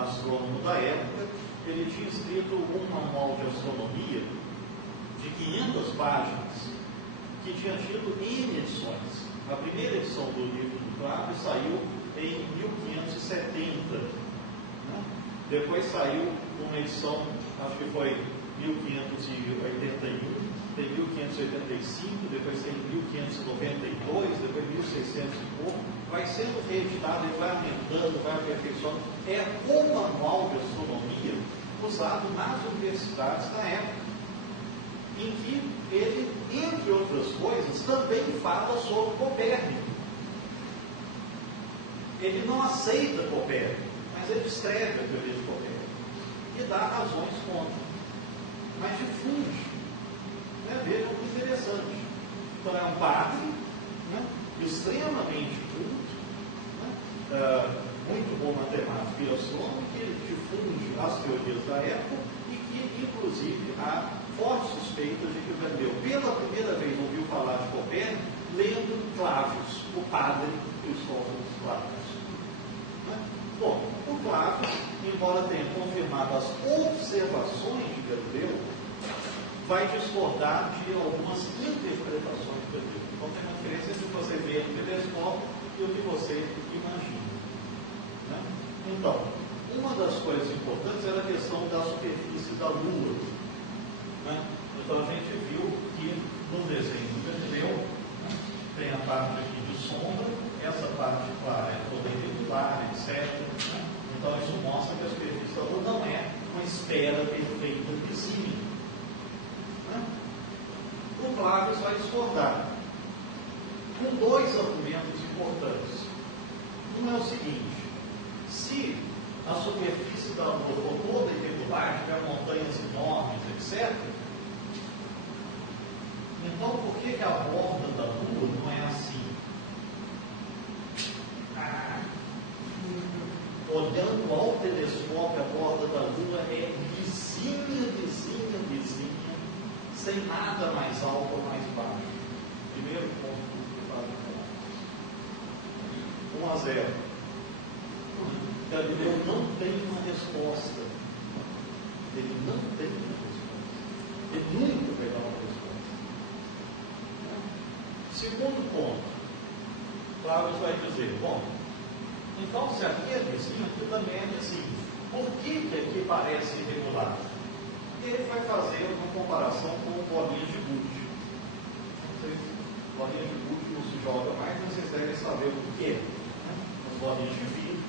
astrônomo da época, ele tinha escrito um manual de astronomia de 500 páginas, que tinha tido N edições. A primeira edição do livro do Flávio saiu em 1570. Né? Depois saiu uma edição, acho que foi 1581, tem 1585, depois tem 1592, depois 1600 e pouco. Vai sendo reeditado e vai aumentando, vai aperfeiçoando. É o manual de astronomia usado nas universidades da época, em que ele, entre outras coisas, também fala sobre Copérnico. Ele não aceita Copérnico, mas ele escreve a teoria de Copérnico e dá razões contra, mas difunde. Né? Vejam que interessante. Então é um padre, né? Extremamente culto, né? Muito bom matemático e astrônomo, que ele difunde as teorias da época e que, inclusive, há forte suspeita de que o Galileu, pela primeira vez, ouviu falar de Copérnico lendo Clávios, o padre Cristóvão Clávios. Né? Bom, o Clávios, embora tenha confirmado as observações de Galileu, vai discordar de algumas interpretações de Galileu. Então tem uma diferença entre você ver no telescópio e o que você imagina. Né? Então, uma das coisas importantes era a questão da superfície da Lua. Né? Então a gente viu que no desenho do Galileu, né, tem a parte aqui de sombra, essa parte clara é toda irregular, etc. Né? Então isso mostra que a superfície da Lua não é uma esfera perfeita vizinha. Né? O Flávio vai discordar com dois argumentos importantes. Um é o seguinte: se a superfície da Lua for toda irregular, tiver montanhas enormes, etc., então por que a borda da Lua não é assim? Olhando ao telescópio, a borda da Lua é vizinha, vizinha, vizinha, sem nada mais alto ou mais baixo. Primeiro ponto que eu falo. 1-0. Galileu não tem uma resposta. Ele não tem uma resposta. Ele nunca vai dar uma resposta. Segundo ponto, Flávio vai dizer: bom, então se aqui é vizinho, aqui também é vizinho. Por que aqui parece irregular? Ele vai fazer uma comparação com bolinhas de gude. Bolinha de gude não se joga mais, mas vocês devem saber o que é. Né? As bolinhas de vidro.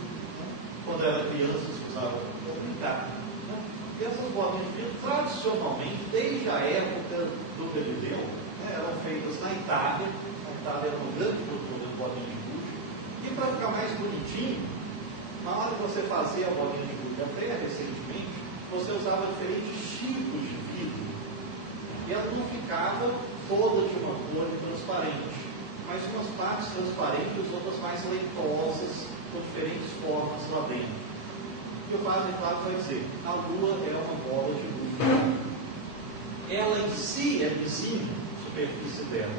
Quando era criança, se usava para brincar. Né? E essas bolinhas de vidro, tradicionalmente, desde a época do Galileu, né, eram feitas na Itália. A Itália era um grande produtor de bolinhas de gude. E para ficar mais bonitinho, na hora que você fazia a bolinha de gude, até recentemente, você usava diferentes tipos de vidro. E ela não ficava toda de uma cor transparente, mas umas partes transparentes, outras mais leitosas, com diferentes formas lá dentro. E o padre Flávio vai dizer: a Lua é uma bola de luz. Ela em si é vizinha, superfície dela,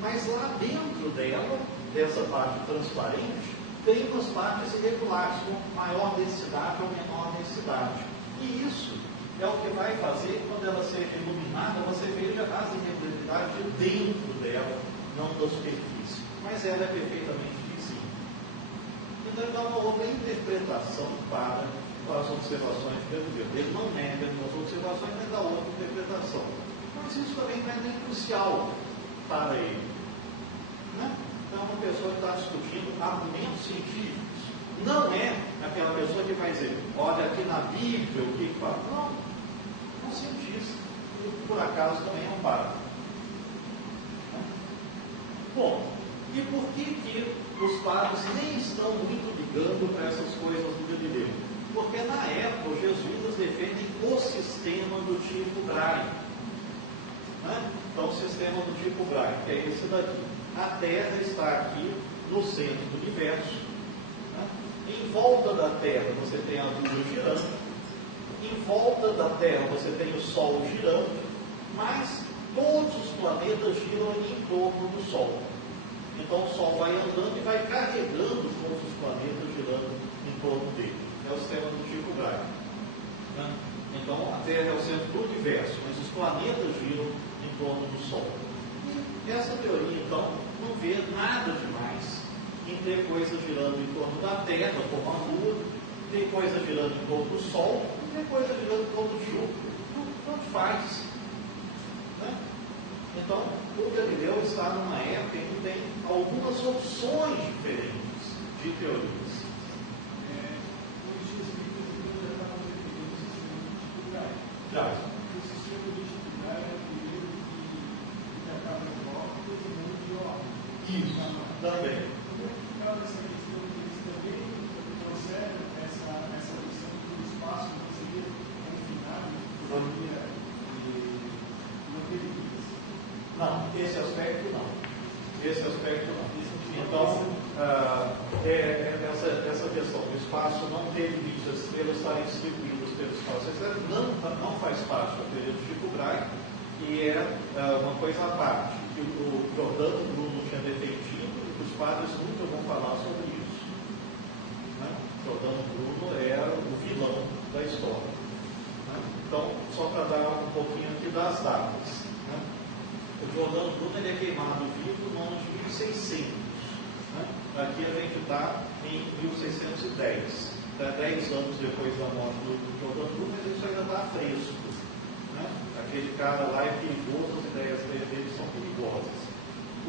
mas lá dentro dela, dessa parte transparente, tem umas partes irregulares, com maior densidade ou menor densidade. E isso é o que vai fazer, quando ela seja iluminada, você veja as irregularidades de dentro dela, não da superfície. Mas ela é perfeitamente vizinha. Então ele dá uma outra interpretação para as observações de Galileu. Ele não nega as observações, mas dá outra interpretação. Mas isso também não é nem crucial para ele. Né? Então, uma pessoa que está discutindo argumentos científicos não é aquela pessoa que vai dizer: olha aqui na Bíblia o que fala. Não, é um cientista. E por acaso também é um padre. Né? Bom, e por que os padres nem estão muito ligando para essas coisas do Galileu? Porque na época os jesuítas defendem o sistema do tipo Brahe. Né? Então, o sistema do tipo Brahe, que é esse daqui. A Terra está aqui no centro do universo. Né? Em volta da Terra você tem a Lua girando. Em volta da Terra você tem o Sol girando. Mas todos os planetas giram em torno do Sol. Então o Sol vai andando e vai carregando todos os planetas girando em torno dele. É o sistema do universo, mas os planetas giram em torno do Sol. E essa teoria, então, não vê nada demais em ter coisas girando em torno da Terra, como a Lua, ter coisa girando em torno do Sol, e ter coisa girando em torno de Júpiter. Tanto faz. Né? Então, o Galileu está numa época em que tem algumas opções diferentes de teorias. Já. O sistema de atividade é o primeiro que acaba de volta e todo mundo de ordem. Isso, também. Por causa dessa questão que eles também trouxeram essa noção do espaço que seria confinado, não teve isso. Não, esse aspecto não. Esse aspecto não. Então, essa questão do espaço não ter limites, as estrelas estarem distribuídas pelo espaço não faz parte da teoria do Tycho Brahe, e é uma coisa à parte, que o Giordano Bruno tinha defendido e que os padres nunca vão falar sobre isso. Né? Giordano Bruno era o vilão da história. Né? Então, só para dar um pouquinho aqui das datas. Né? O Giordano Bruno ele é queimado vivo no ano de 1600. Né? Aqui a gente está em 1610. 10 anos depois da morte do Giordano Bruno, mas isso ainda está fresco. Né? Aquele cara lá é perigoso, as ideias dele são perigosas.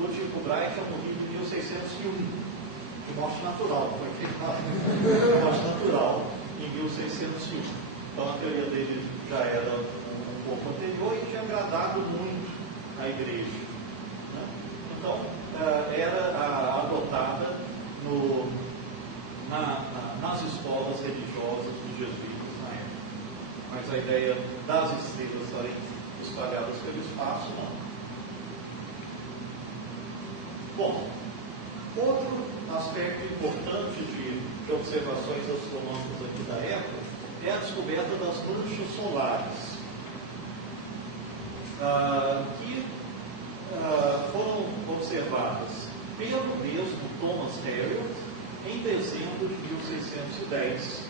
O Tycho Brahe tinha morrido em 1601, de morte natural, foi queimado de morte natural em 1601. Então a teoria dele já era um pouco anterior e tinha agradado muito a igreja. Né? Então, era adotada nas escolas religiosas dos jesuítas na época. Mas a ideia das estrelas estarem espalhadas pelo espaço, não. Bom, outro aspecto importante de observações astronômicas aqui da época é a descoberta das manchas solares. Que foram observadas pelo mesmo Thomas Harriot em dezembro de 1610.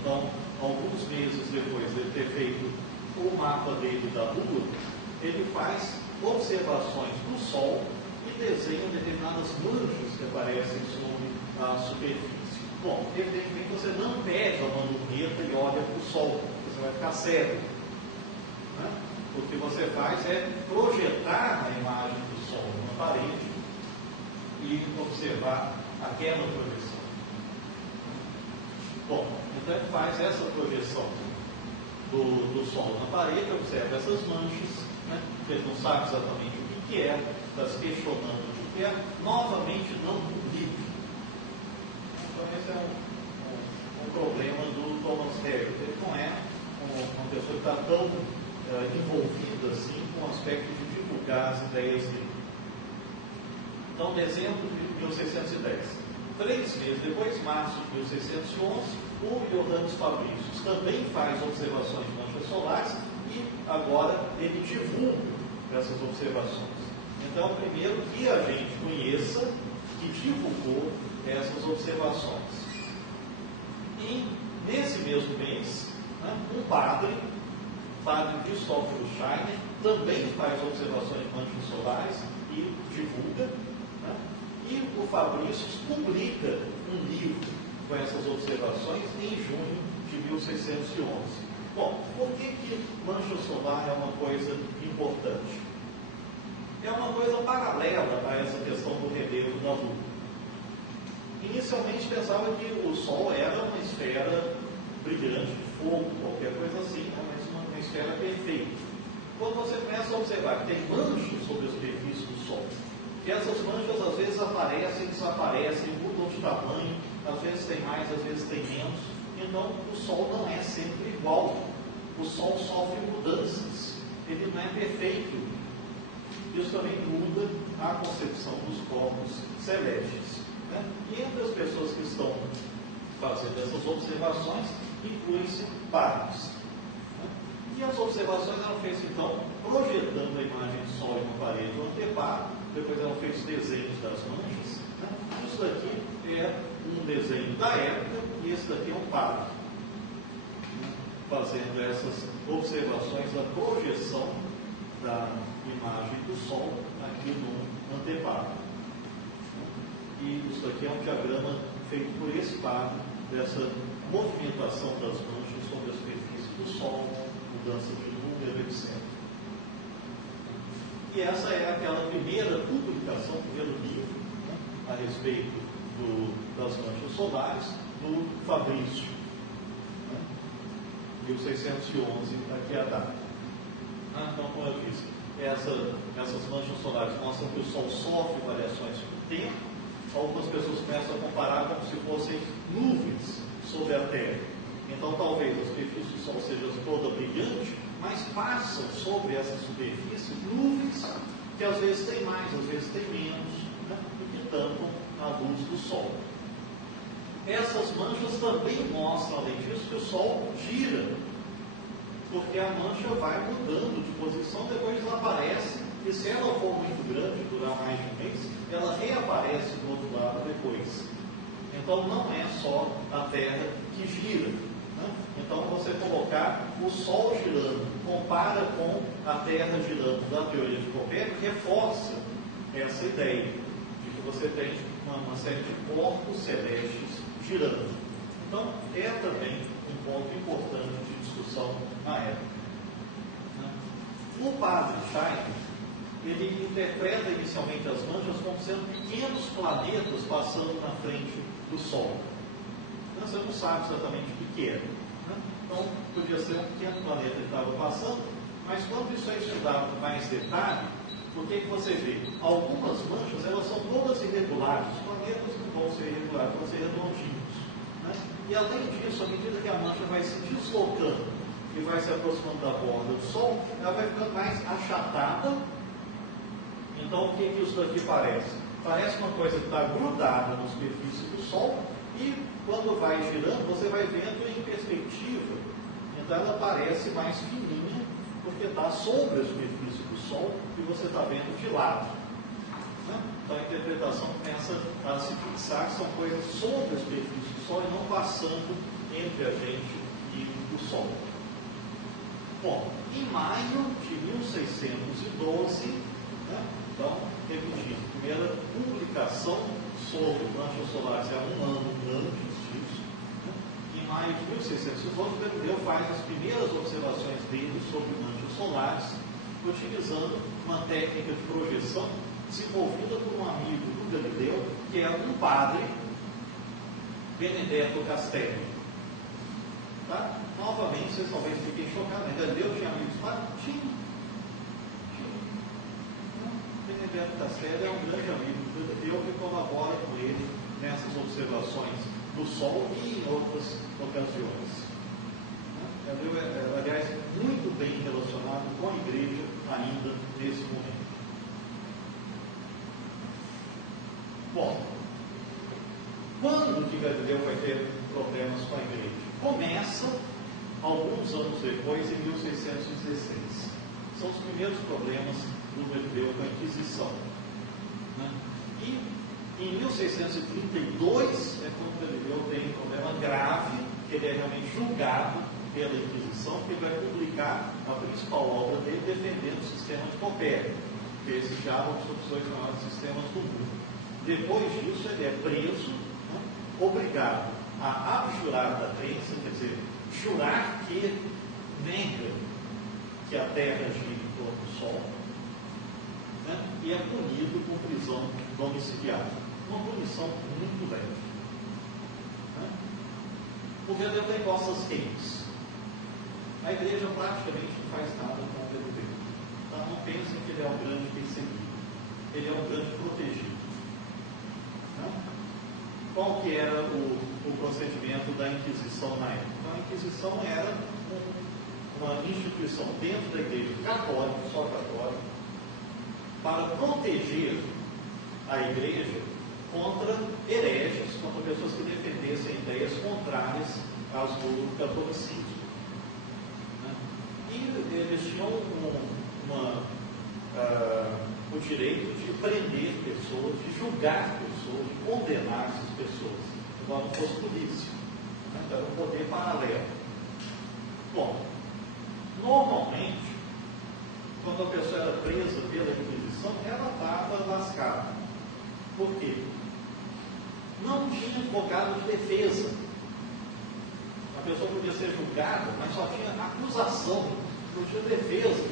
Então, alguns meses depois de ele ter feito o mapa dele da Lua, ele faz observações do Sol e desenha determinadas manchas que aparecem sobre a superfície. Bom, evidentemente você não pega uma luneta e olha para o Sol, você vai ficar cego. Né? O que você faz é projetar a imagem do Sol na parede e observar aquela projeção. Bom, então ele faz essa projeção do Sol na parede, observa essas manchas, né? Ele não sabe exatamente o que é, está se questionando o que é, novamente não publica. Então esse é um problema do Thomas Harriot. Ele não é uma pessoa que está tão envolvida assim com o aspecto de divulgar as ideias dele. Então, dezembro de 1610. 3 meses depois, março de 1611, o Johannes Fabricius também faz observações de manchas solares e agora ele divulga essas observações. Então, primeiro que a gente conheça que divulgou essas observações. E nesse mesmo mês, né, um padre Christopher Scheiner, também faz observações de manchas solares e divulga. Né? E o Fabricius publica um livro com essas observações em junho de 1611. Bom, por que mancha solar é uma coisa importante? É uma coisa paralela a essa questão do relevo da Lua. Inicialmente pensava que o Sol era uma esfera brilhante de fogo, qualquer coisa assim, né? Mas uma esfera perfeita. Quando você começa a observar que tem manchas sobre a superfície do Sol, que essas manchas às vezes aparecem, desaparecem, mudam de tamanho, às vezes tem mais, às vezes tem menos, então o Sol não é sempre igual. O Sol sofre mudanças, ele não é perfeito. Isso também muda a concepção dos corpos celestes. Né? E entre as pessoas que estão fazendo essas observações, inclui-se padres. Né? E as observações eram feitas, então, projetando a imagem do Sol em uma parede do anteparo, depois eram feitos desenhos das manchas. Né? Isso daqui é um desenho da época, e esse daqui é um padre. fazendo essas observações da projeção da imagem do Sol aqui no anteparo. E isso aqui é um diagrama feito por esse padre, dessa movimentação das manchas sobre a superfície do Sol, mudança de número, etc. E essa é aquela primeira publicação, primeiro livro, né, a respeito das manchas solares, do Fabrício, né, 1611, aqui é a data. Então, como eu disse, essas manchas solares mostram que o Sol sofre variações com o tempo. Algumas pessoas começam a comparar como se fossem nuvens sobre a Terra. Então, talvez a superfície do Sol seja toda brilhante, mas passam sobre essa superfície nuvens que às vezes tem mais, às vezes tem menos, né, e que tampam a luz do Sol. Essas manchas também mostram, além disso, que o Sol gira, porque a mancha vai mudando de posição, depois desaparece, e se ela for muito grande, durar mais de um mês, ela reaparece do outro lado depois. Então não é só a Terra que gira, né? Então você colocar o Sol girando, compara com a Terra girando da teoria de Copérnico, reforça essa ideia de que você tem uma série de corpos celestes girando. Então é também um ponto importante de discussão na época. O padre Scheiner, ele interpreta inicialmente as manchas como sendo pequenos planetas passando na frente do Sol. Então, você não sabe exatamente o que era, né? Então, podia ser um pequeno planeta que estava passando, mas quando isso é estudado com mais detalhe, o que você vê? Algumas manchas, elas são todas irregulares. Os planetas não vão ser irregulares, vão ser redondinhos, né? E além disso, à medida que a mancha vai se deslocando e vai se aproximando da borda do Sol, ela vai ficando mais achatada. Então, o que isso daqui parece? Parece uma coisa que está grudada na superfície do Sol e, quando vai girando, você vai vendo em perspectiva. Então, ela parece mais fininha, porque está sobre a superfície do Sol e você está vendo de lado, né? Então, a interpretação começa a se fixar que são coisas sobre a superfície do Sol e não passando entre a gente e o Sol. Bom, em maio de 1612, né? Então, repetindo, primeira publicação sobre manchas solares é um ano antes disso, né? Em maio de 1612, Galileu faz as primeiras observações dele sobre manchas solares, utilizando uma técnica de projeção desenvolvida por um amigo do Galileu, que é um padre, Benedetto Castelli. Tá? Novamente, vocês talvez fiquem chocados, mas Galileu tinha amigos padres? Tinha. Benedetto Castelli é um grande amigo do Galileu que colabora com ele nessas observações do Sol e em outras ocasiões. Galileu é, aliás, muito bem relacionado com a igreja ainda nesse momento. Bom, quando que Galileu vai ter problemas com a igreja? Começa alguns anos depois, em 1616. São os primeiros problemas do Galileu com a Inquisição, né? E em 1632 é quando Galileu tem um problema grave, que ele é realmente julgado pela Inquisição, que ele vai publicar a principal obra dele defendendo o sistema de Copérnico, que esse já é um dos maiores sistemas do mundo. Depois disso, ele é preso, né, obrigado a abjurar da crença, quer dizer, jurar que nega que a Terra gira em torno do Sol, né, e é punido com prisão domiciliar. Uma punição muito leve. Né? O Galileu tem costas quentes. A igreja praticamente não faz nada com o Galileu. Então não pensem que ele é um grande perseguido. Ele é um grande protegido. Qual que era o procedimento da Inquisição na época? Então, a Inquisição era uma instituição dentro da igreja católica, só católica, para proteger a igreja contra hereges, contra pessoas que defendessem ideias contrárias às do catolicismo. E eles tinham o direito de prender pessoas, de julgar pessoas, de condenar essas pessoas, embora não fosse polícia. Então era um poder paralelo. Bom, quando a pessoa era presa pela Inquisição, ela estava lascada. Por quê? Não tinha advogado de defesa. A pessoa podia ser julgada, mas só tinha acusação, não tinha defesa.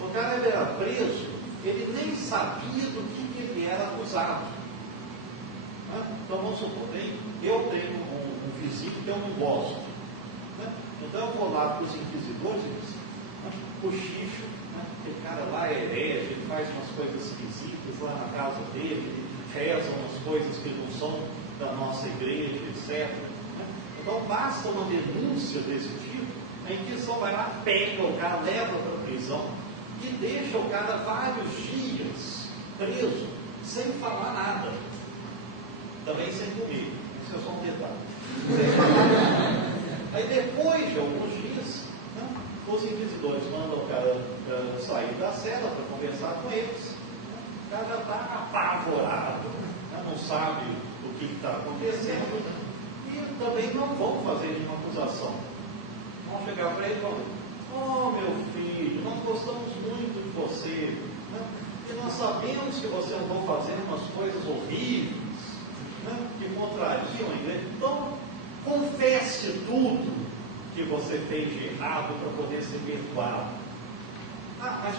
O cara era preso, ele nem sabia do que ele era acusado. Então vamos supor, eu tenho um vizinho que eu não gosto. Então eu vou lá para os inquisidores e digo, cochicho, aquele cara lá é herege, ele faz umas coisas esquisitas lá na casa dele, ele reza umas coisas que não são da nossa igreja, etc. Então basta uma denúncia desse tipo, a Inquisição vai lá, pega o cara, leva para a prisão e deixa o cara vários dias preso, sem falar nada, também sem comer. Isso é só um detalhe. Sem falar nada. Aí depois de alguns dias, os inquisidores mandam o cara sair da cela para conversar com eles. O cara já está apavorado, não sabe o que está acontecendo e também não vão fazer nenhuma acusação. Vão chegar para ele e falar: oh meu filho, nós gostamos muito de você, e nós sabemos que você andou fazendo umas coisas horríveis, que contrariam a igreja. Então, confesse tudo que você fez de errado para poder ser perdoado. Mas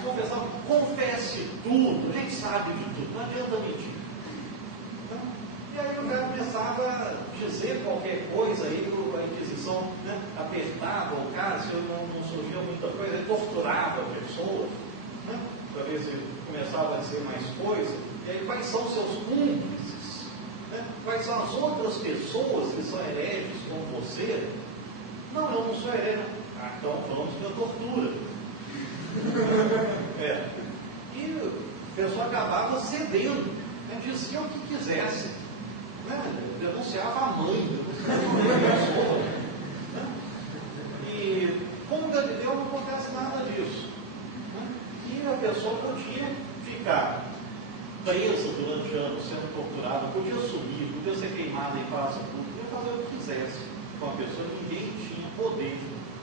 confesse tudo, a gente sabe de tudo, não adianta mentir. E aí o cara começava a dizer qualquer coisa, aí a Inquisição apertava o cara, se não surgia muita coisa, ele torturava a pessoa, para ver se começava a dizer mais coisa. E aí quais são seus cúmplices? Quais são as outras pessoas que são hereges como você? Não, eu não sou herege. Então vamos da tortura. E a pessoa acabava cedendo, dizia o que quisesse, denunciava a mãe, denunciava a pessoa. E como Galileu não acontece nada disso. E a pessoa podia ficar presa durante anos, sendo torturada, podia sumir, podia ser queimada em praça pública, podia fazer o que quisesse com a pessoa, ninguém tinha poder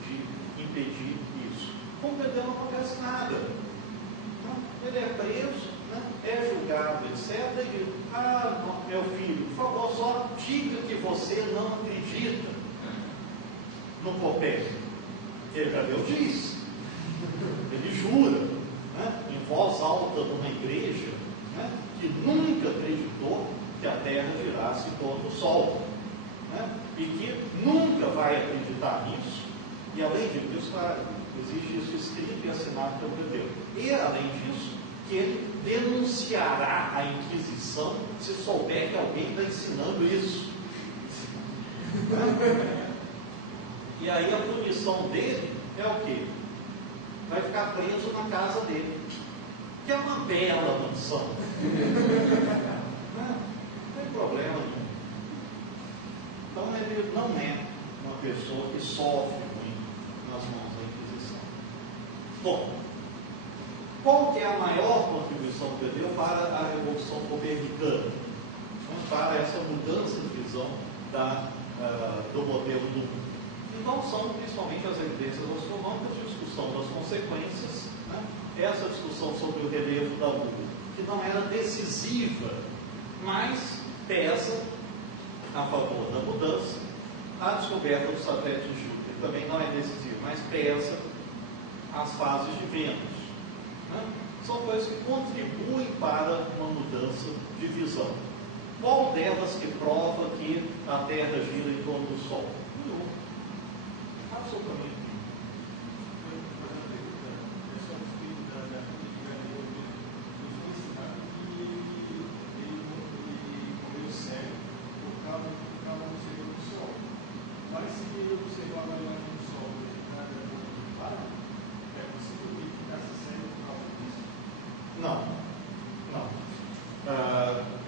de impedir isso. Com Galileu não acontece nada. Ele é preso, é julgado, etc. E diz: meu filho, por favor, só diga que você não acredita no Copérnico. Ele, Galileu diz, ele jura, em voz alta numa igreja, que nunca acreditou que a Terra girasse em torno do Sol, e que nunca vai acreditar nisso. E além disso, existe isso escrito e assinado pelo Galileu. E além disso, que ele denunciará a Inquisição se souber que alguém está ensinando isso. E aí a punição dele é o quê? Vai ficar preso na casa dele, que é uma bela mansão. Não tem problema nenhum. Então ele não é uma pessoa que sofre muito nas mãos da Inquisição. Bom, qual que é a maior contribuição que ele deu para a Revolução Copernicana? Para essa mudança de visão do modelo do mundo. Então são principalmente as evidências astronômicas, discussão das consequências, essa discussão sobre o relevo da Lua, que não era decisiva, mas pesa a favor da mudança. A descoberta do satélite de Júpiter também não é decisiva, mas pesa as fases de Vênus. São coisas que contribuem para uma mudança de visão. Qual delas que prova que a Terra gira em torno do Sol? Nenhum. Absolutamente.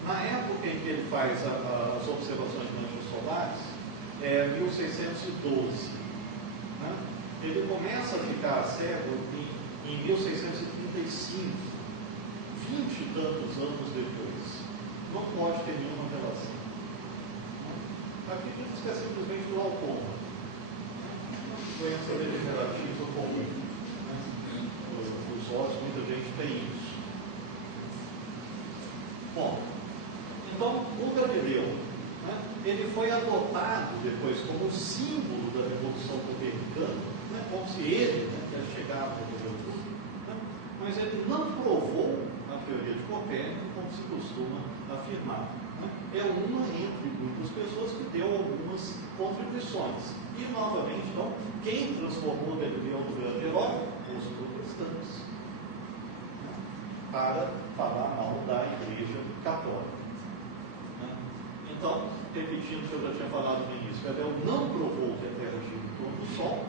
Na época em que ele faz as observações de manchas solares, é 1612. Ele começa a ficar cego em 1635, 20 e tantos anos depois. Não pode ter nenhuma relação. Acredito que é simplesmente glaucoma. Doença degenerativa comum. nos olhos, muita gente tem isso. Bom, então o Galileu, né, ele foi adotado depois como símbolo da Revolução Copernicana, né, como se ele, né, que ia chegar para o tudo, né, mas ele não provou a teoria de Copérnico, como se costuma afirmar. Né, é uma entre muitas pessoas que deu algumas contribuições. E, novamente, então, quem transformou Galileu no grande herói? Os protestantes, né, para falar mal da Igreja Católica. Né? Então, repetindo o que eu já tinha falado no início, Galileu não provou que a Terra gira em torno do Sol,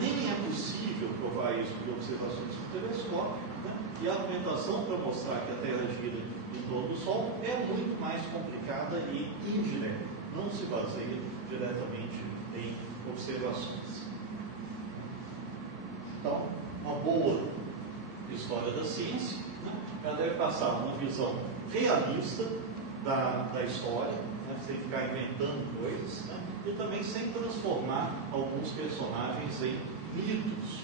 nem é possível provar isso por observações com telescópio, né? E a argumentação para mostrar que a Terra gira em torno do Sol é muito mais complicada e indireta, não se baseia diretamente em observações. Então, uma boa história da ciência, né? Ela deve passar uma visão realista da história, né? Sem ficar inventando coisas, né? E também sem transformar alguns personagens em mitos.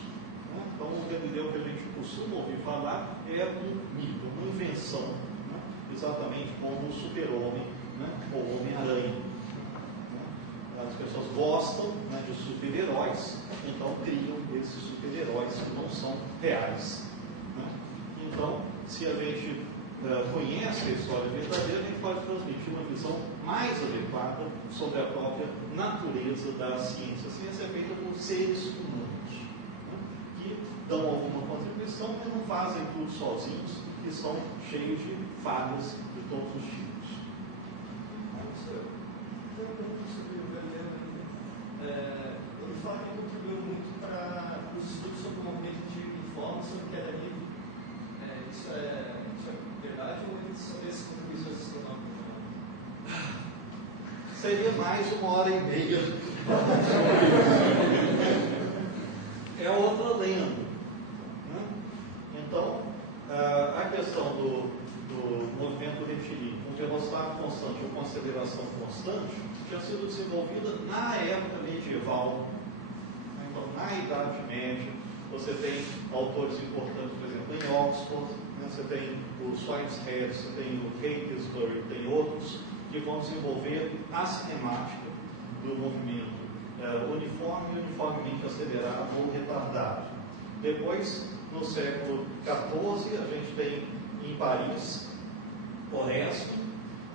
Né? Então, o Galileu que a gente costuma ouvir falar é um mito, uma invenção, né? Exatamente como o super-homem, né? Ou o Homem-Aranha. As pessoas gostam, né, de super-heróis, então criam esses super-heróis que não são reais. Né? Então, se a gente conhece a história verdadeira, a gente pode transmitir uma visão mais adequada sobre a própria natureza da ciência. A ciência é feita por seres humanos, né, que dão alguma contribuição, mas não fazem tudo sozinhos, que são cheios de falhas de todos os tipos. Ele fala que contribuiu muito para os estudos sobre o movimento de informes sobre queda livre. Isso é verdade ou ele só fez contribuições astronômicas? Seria mais 1h30. É outra lenda. Né? Então, a questão do movimento retilíneo, com velocidade constante ou com aceleração constante, tinha sido desenvolvida na época medieval. Então, na Idade Média, você tem autores importantes, por exemplo, em Oxford, né, você tem o Swainhead, você tem o Hainsbury, tem outros que vão desenvolver a cinemática do movimento uniforme e uniformemente acelerado ou retardado. Depois, no século XIV, a gente tem em Paris Oresme,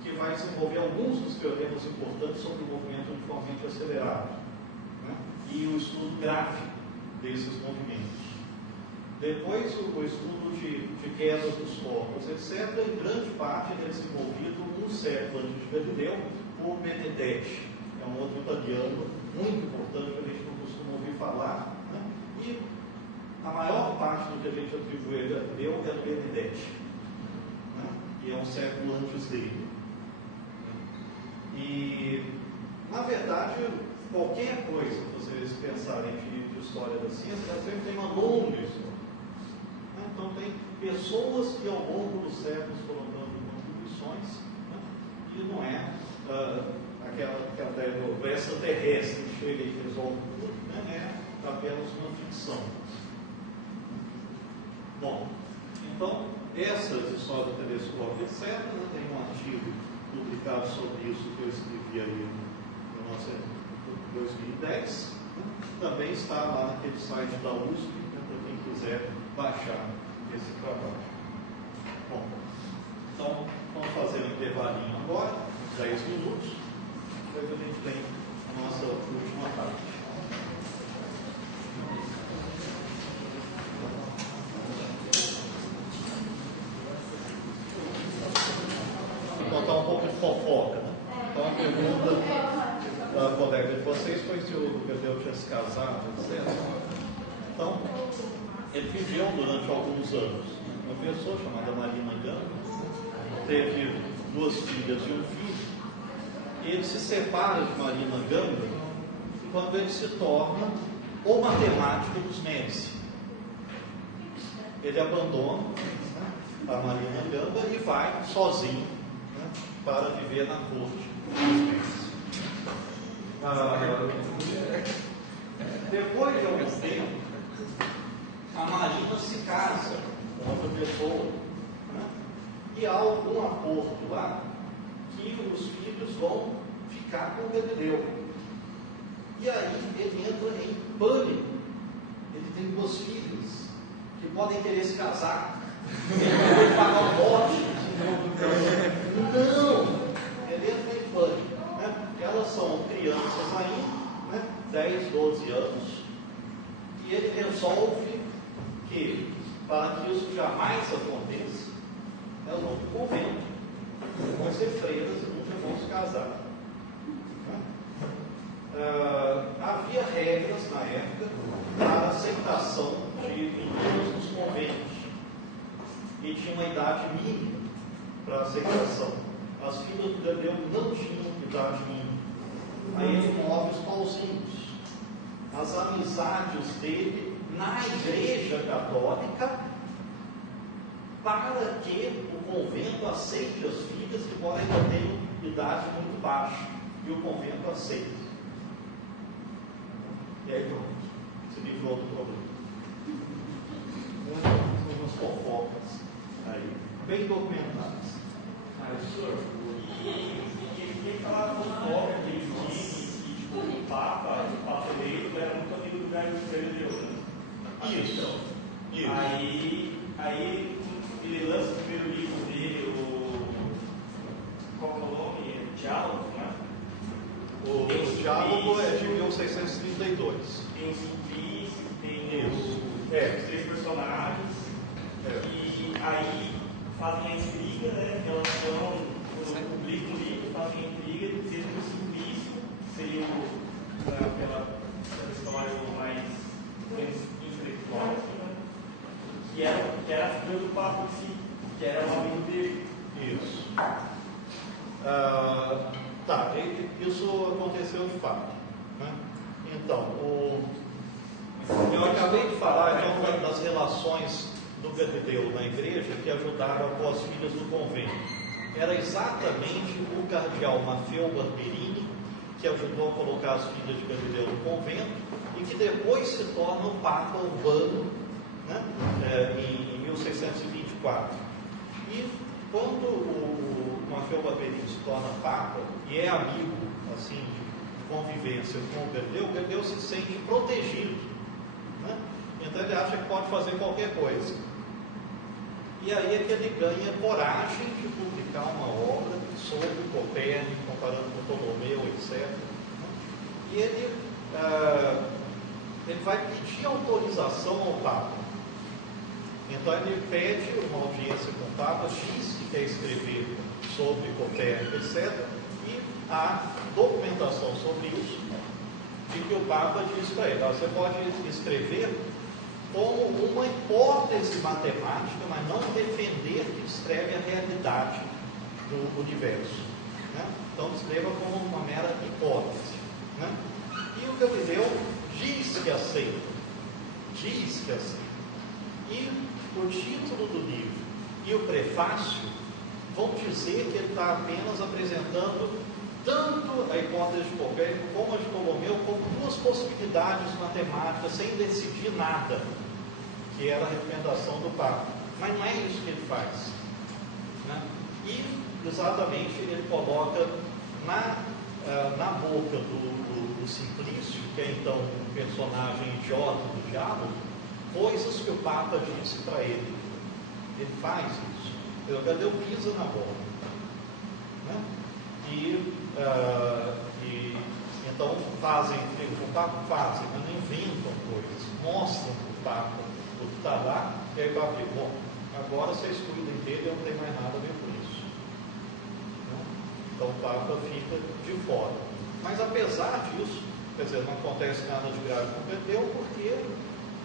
que vai desenvolver alguns dos teoremas importantes sobre o movimento uniformemente acelerado, né? E o estudo gráfico desses movimentos. Depois, o estudo de quedas dos corpos, etc., em grande parte é desenvolvido um século antes de Galileu por Benedetti, que é um outro italiano muito importante que a gente não costuma ouvir falar, né? E a maior parte do que a gente atribui a Galileu é do Benedetti, né? E é um século antes dele. E, na verdade, qualquer coisa que vocês pensarem de história da ciência, ela sempre tem uma longa história. Então, tem pessoas que ao longo dos séculos foram dando contribuições, né? E não é aquela ideia do extraterrestre que chega e resolve tudo, né? É apenas uma ficção. Bom, então, essas histórias do telescópio, etc., tem um artigo publicado sobre isso que eu escrevi aí no nosso 2010, né? Também está lá naquele site da USP, né, para quem quiser baixar esse trabalho. Bom, então vamos fazer um intervalinho agora, 10 minutos, depois a gente tem a nossa última parte. Contar um pouco de fofoca, né? Então a pergunta da colega de vocês foi se o Galileu tinha se casado, etc. Então, ele viveu durante alguns anos. Uma pessoa chamada Marina Gamba teve 2 filhas e um filho. E ele se separa de Marina Gamba quando ele se torna o matemático dos Médici. Ele abandona, né, a Marina Gamba e vai sozinho, né, para viver na corte dos Médici. Depois de algum tempo, a Marina se casa com outra pessoa, né? E há algum acordo lá que os filhos vão ficar com o Galileu. E aí ele entra em pânico. Ele tem 2 filhas que podem querer se casar. Ele vai pagar o bote. Não! Ele entra em pânico, né? Elas são crianças ainda, né? 10, 12 anos. E ele resolve que, para que isso jamais aconteça, elas vão para o convento, vão ser freiras e nunca vão se casar. Havia regras na época para a aceitação de meninas nos conventos, e tinha uma idade mínima para aceitação. As filhas do Galileu não tinham idade mínima. Aí ele move os pauzinhos. As amizades dele na Igreja Católica, para que o convento aceite as filhas, embora ainda tenham idade muito baixa, e o convento aceita. E aí pronto, se livrou do problema. Algumas fofocas aí, bem documentadas. Professor, e quem falava fofoca que ele disse que tipo, o Papa eleito era muito amigo do Galileu, né? Isso. Aí ele lança o primeiro livro dele, qual é o nome? Diálogo, né? O Diálogo é de 1632. Tem o Simplício, tem os 3 personagens, e aí fazem a intriga, né? Em relação, quando publicam o livro, fazem a intriga, dizendo que o Simplício seria pela história mais intelectual, né? que era a figura do Papa em si, que era o amigo dele. Isso. Isso aconteceu de fato, né? Então, eu acabei de falar então, das relações do Galileu na igreja que ajudaram a pôr as filhas do convento. Era exatamente o cardeal Maffeo Barberini que ajudou a colocar as filhas de Galileu no convento e que depois se torna o Papa Urbano, né? Em 1624. E quando o Maffeo Barberini se torna Papa e é amigo assim, de convivência com o Galileu se sente protegido, né? Então ele acha que pode fazer qualquer coisa. E aí é que ele ganha coragem de publicar uma obra sobre Copérnico, comparando com Ptolomeu, etc. E ele vai pedir autorização ao Papa. Então ele pede uma audiência com o Papa, diz que quer escrever sobre Copérnico, etc. E há documentação sobre isso, de que o Papa diz para ele: você pode escrever como uma hipótese matemática, mas não defender que descreve a realidade do universo, né? Então escreva como uma mera hipótese, né? E o Galileu diz que aceita, e o título do livro e o prefácio vão dizer que ele está apenas apresentando tanto a hipótese de Copérnico como a de Ptolomeu como 2 possibilidades matemáticas sem decidir nada, que era a recomendação do Papa. Mas não é isso que ele faz, né? E exatamente ele coloca na boca do Simplício, que é então um personagem idiota do diálogo, coisas que o Papa disse para ele. Ele faz isso. O Galileu pisa na bola, né? E então o Papa fazem, mas não inventam coisas, mostram para o Papa o que está lá, e aí o Papa diz: bom, agora vocês cuidem dele, eu não tenho mais nada a ver com isso, né? Então o Papa fica de fora. Mas apesar disso, quer dizer, não acontece nada de grave com o Galileu, porque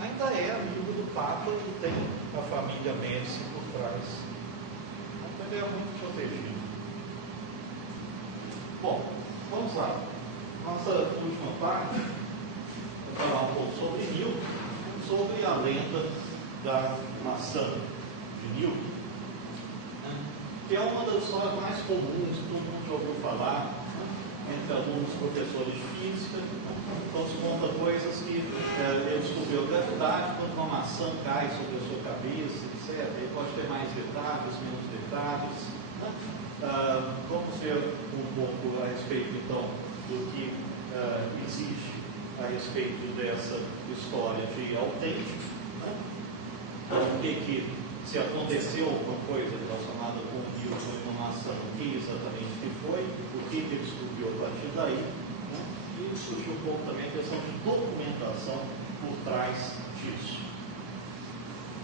ainda é amigo do Papa e tem a família Médici por trás. Então ele é muito protegido. Bom, vamos lá. Nossa última parte, vou falar um pouco sobre Newton, sobre a lenda da maçã de Newton, né? Que é uma das histórias mais comuns que todo mundo já ouviu falar, né? Entre alunos professores de física. Então se conta coisas que ele descobriu a gravidade quando uma maçã maçã cai sobre a sua cabeça, etc. Ele pode ter mais detalhes, menos detalhes. Né? Vamos ver um pouco a respeito, então, do que existe a respeito dessa história de autêntico. Né? Então, o que se aconteceu alguma coisa relacionada com o rio, com uma maçã, o que exatamente que foi, o que ele descobriu a partir daí, né? E surgiu um pouco também a questão de documentação por trás disso.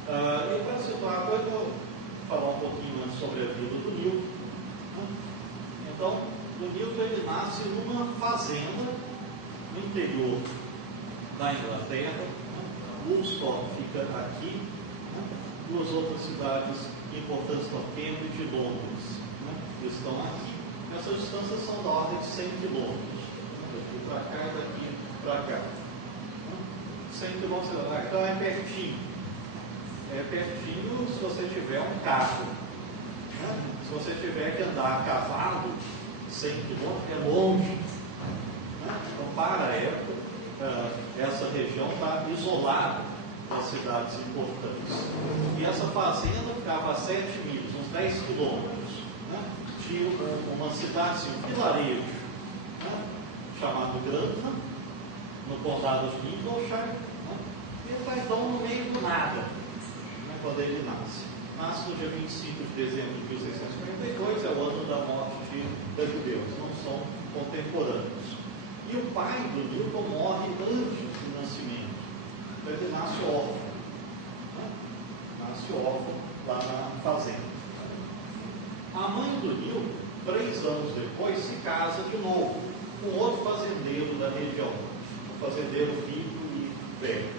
E para situar a coisa, eu vou falar um pouquinho antes sobre a vida do Newton. Né? Então, o Newton ele nasce numa fazenda no interior da Inglaterra. Né? Woolsthorpe fica aqui. Né? Duas outras cidades importantes são Cambridge e Londres, né? Estão aqui. Essas distâncias são da ordem de 100 quilômetros. Daqui para cá e daqui para cá. 100 quilômetros, então é pertinho. É pertinho se você tiver um carro. Né? Se você tiver que andar a cavalo, 100 quilômetros é longe. Né? Então, para a época, essa região está isolada das cidades importantes. E essa fazenda ficava a 7 milhas, uns 10 quilômetros, né? De uma cidade, assim, um vilarejo, né? Chamado Grantham, no condado de Lincolnshire, né? E ele está então no meio do nada, né? Quando ele nasce. Nasce no dia 25 de dezembro de 1642, é o ano da morte de Deus, não são contemporâneos. E o pai do Newton morre antes do nascimento. Então ele nasce órfão. Né? Nasce órfão lá na fazenda. A mãe do Newton, 3 anos depois, se casa de novo com outro fazendeiro da região. Um fazendeiro rico e velho.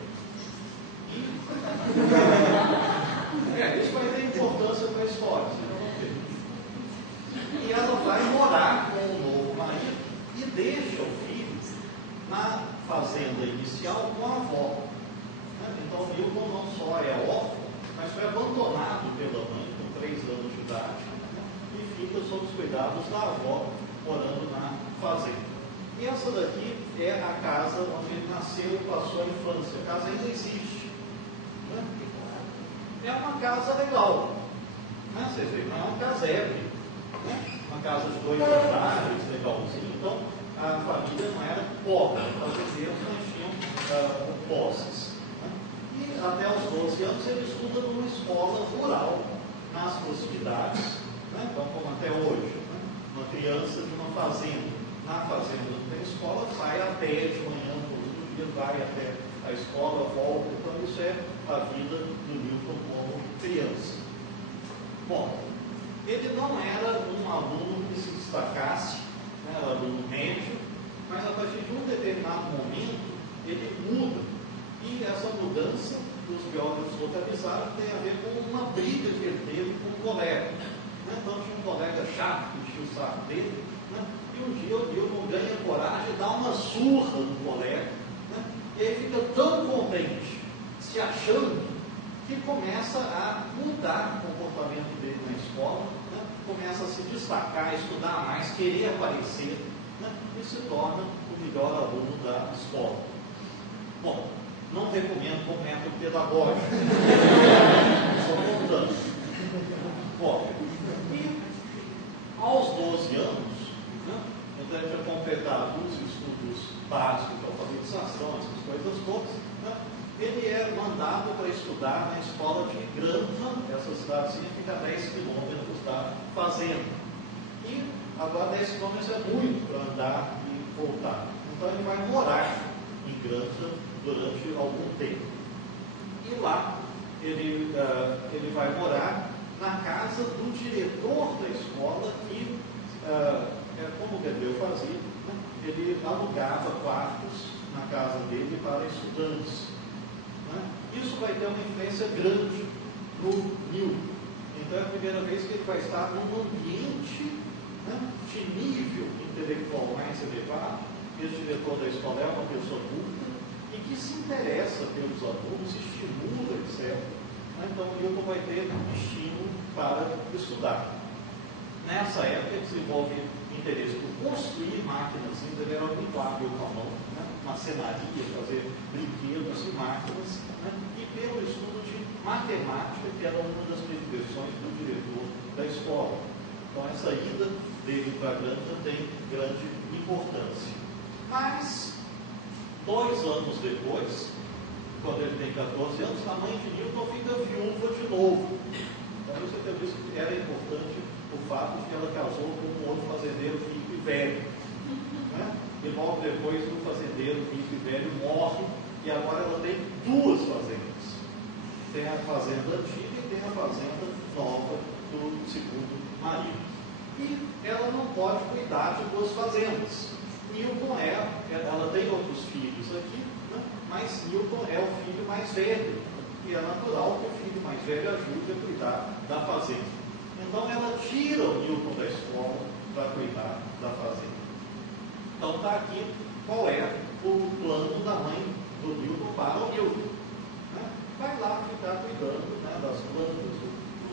Isso vai ter importância para a história, vocês vão ver. E ela vai morar com o novo marido e deixa o filho na fazenda inicial com a avó. Então Newton não só é órfão, mas foi abandonado pela mãe com 3 anos de idade, né? E fica sob os cuidados da avó, morando na fazenda. E essa daqui é a casa onde ele nasceu e passou a infância. A casa ainda existe. Né? É uma casa legal. Né? Vocês veem, não é um casebre. Né? Uma casa de 2 andares, legalzinho. Então, a família não era pobre. Os fazendeiros não tinham posses. Né? E até os 12 anos ele estuda numa escola rural, nas proximidades. Né? Então, como até hoje. Né? Uma criança de uma fazenda. Na fazenda não tem escola, sai a pé de manhã, todo dia vai até a escola, volta. Então, isso é a vida do Newton como criança. Bom, ele não era um aluno que se destacasse, né, era aluno médio, mas a partir de um determinado momento ele muda. E essa mudança, os biólogos localizaram, tem a ver com uma briga que ele teve com um colega. Né? Então tinha um colega chato que enchia o saco dele, né? E um dia o Newton ganha coragem e dá uma surra no colega, né? E aí fica tão contente, se achando, que começa a mudar o comportamento dele na escola, né? Começa a se destacar, a estudar mais, querer aparecer, né? E se torna o melhor aluno da escola. Bom, não recomendo como método pedagógico, só contando. Bom, e aos 12 anos, né? Então ele tinha completado os estudos básicos de alfabetização, essas coisas todas, né? Ele é mandado para estudar na escola de Grantham. Essa cidadezinha fica a 10 quilômetros da fazenda. E agora 10 quilômetros é muito para andar e voltar. Então ele vai morar em Grantham durante algum tempo. E lá ele vai morar na casa do diretor da escola, que como o Gabriel fazia, né? Ele alugava quartos na casa dele para estudantes. Né? Isso vai ter uma influência grande no Newton. Então é a primeira vez que ele vai estar num ambiente, né, de nível intelectual mais elevado. Esse diretor da escola é uma pessoa culta e que se interessa pelos alunos, estimula, etc. Então o Newton vai ter estímulo para estudar. Nessa época ele desenvolve interesse por construir máquinas, ele era muito hábil com a mão, né? Uma marcenaria, fazer brinquedos e máquinas, né? E pelo estudo de matemática, que era uma das predileções do diretor da escola. Então, essa ida dele para a granja tem grande importância. Mas, 2 anos depois, quando ele tem 14 anos, a mãe de Newton fica viúva de novo. Então, isso que eu disse que era importante o fato de que ela casou com um outro fazendeiro rico e velho. Né? E logo depois, o fazendeiro rico e velho morre, e agora ela tem 2 fazendas. Tem a fazenda antiga e tem a fazenda nova do segundo marido. E ela não pode cuidar de 2 fazendas. Newton ela tem outros filhos aqui, né? Mas Newton é o filho mais velho. E é natural que o filho mais velho ajude a cuidar da fazenda. Então ela tira o Newton da escola para cuidar da fazenda. Então está aqui qual é o plano da mãe do Newton para o Newton. Né? Vai lá ficar cuidando, né, das plantas,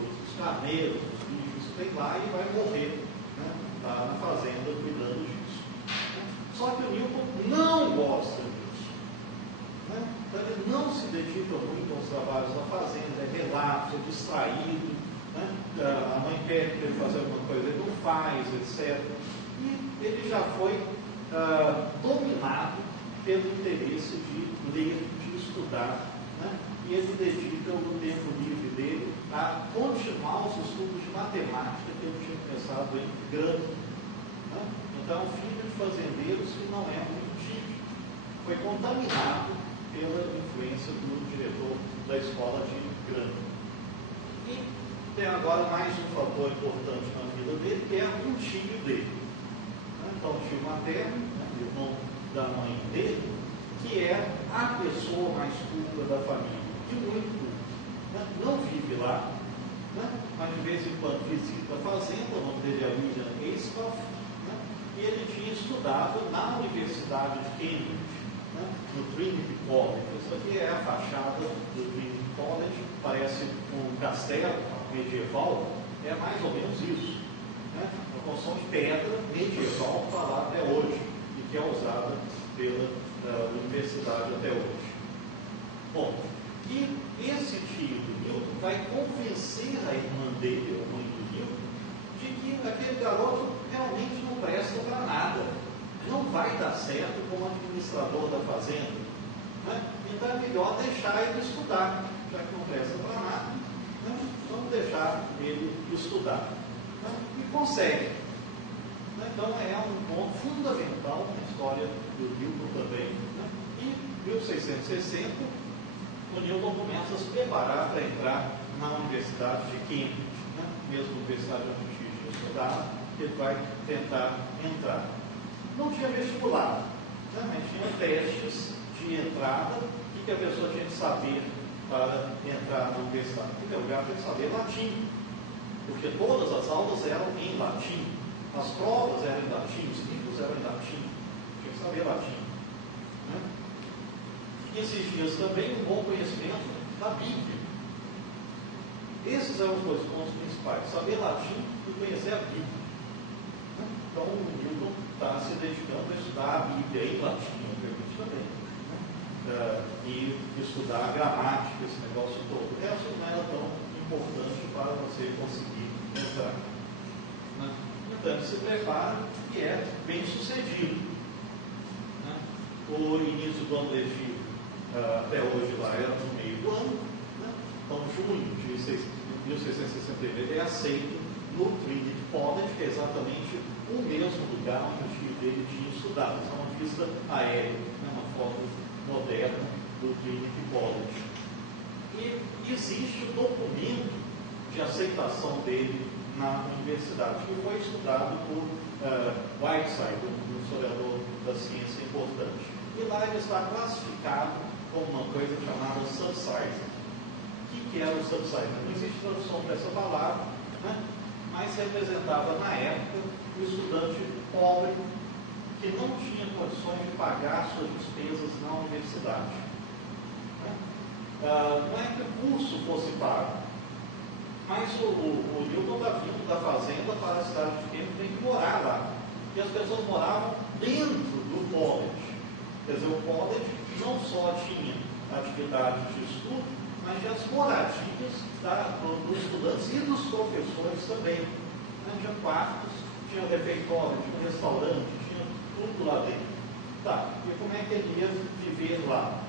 dos carneiros, dos bichos que tem lá e vai morrer, né, lá na fazenda cuidando disso. Só que o Newton não gosta disso. Né? Então ele não se dedica muito aos trabalhos da fazenda, é relapso, é distraído. Né? A mãe pede para ele fazer alguma coisa, ele não faz, etc. E ele já foi dominado pelo interesse de ler, de estudar. Né? E ele dedica o tempo livre dele a continuar os estudos de matemática que ele tinha começado em Grândola. Né? Então, filho de fazendeiros que não é muito típico, foi contaminado pela influência do diretor da escola de Grândola. E tem agora mais um fator importante na vida dele, que é um tio dele. Então, o tio materno, né, irmão da mãe dele, que é a pessoa mais culta da família, e muito culta. Né? Não vive lá, né? Mas de vez em quando visita a fazenda, o nome dele é William Ascough, né? E ele tinha estudado na Universidade de Cambridge, né? No Trinity College. Isso aqui é a fachada do Trinity College, parece um castelo medieval, é mais ou menos isso. Né? Uma construção de pedra medieval que está lá até hoje e que é usada pela universidade até hoje. Bom, e esse tio do Newton vai convencer a irmã dele, a mãe do Newton, de que aquele garoto realmente não presta para nada, não vai dar certo como administrador da fazenda. Né? Então é melhor deixar ele estudar, já que não presta para nada, né? Vamos deixar ele estudar. Né? E consegue. Né? Então é um ponto fundamental na história do Newton também. Né? E em 1660, o Newton começa a se preparar para entrar na Universidade de Cambridge, né? Mesmo universidade onde o tio estudava, ele vai tentar entrar. Não tinha vestibular, né? Mas tinha testes de entrada. O que a pessoa tinha que saber para entrar na universidade? Em primeiro lugar, tinha que saber latim, porque todas as aulas eram em latim, as provas eram em latim, os livros eram em latim, tinha que saber latim. Né? E exigia também um bom conhecimento da Bíblia. Esses eram os 2 pontos principais: saber latim e conhecer a Bíblia. Né? Então, o Newton está se dedicando a estudar a Bíblia em latim, obviamente também. E estudar a gramática, esse negócio todo. O resto não era tão importante para você conseguir entrar. Né? Então ele se prepara e é bem sucedido. Né? O início do ano letivo até hoje lá era no meio do ano. Né? Então, junho de 1661 ele é aceito no Trinity College, que é exatamente o mesmo lugar onde o tio dele tinha estudado. Isso é uma vista aérea, né? Uma foto moderna do Trinity College. E existe o documento de aceitação dele na universidade, que foi estudado por Whiteside, um historiador da ciência importante. E lá ele está classificado como uma coisa chamada subsider. O que era o subsider? Não existe tradução para essa palavra, né? Mas representava na época o estudante pobre que não tinha condições de pagar suas despesas na universidade. Né? Não é que o curso fosse pago, mas o Newton está vindo da fazenda para a cidade de Cambridge, tem que morar lá. E as pessoas moravam dentro do college. Quer dizer, o college só tinha atividades de estudo, mas tinha as moradias dos estudantes e dos professores também. Né? Tinha quartos, tinha refeitório, tinha restaurante, tinha tudo lá dentro. Tá, e como é que ele ia viver lá?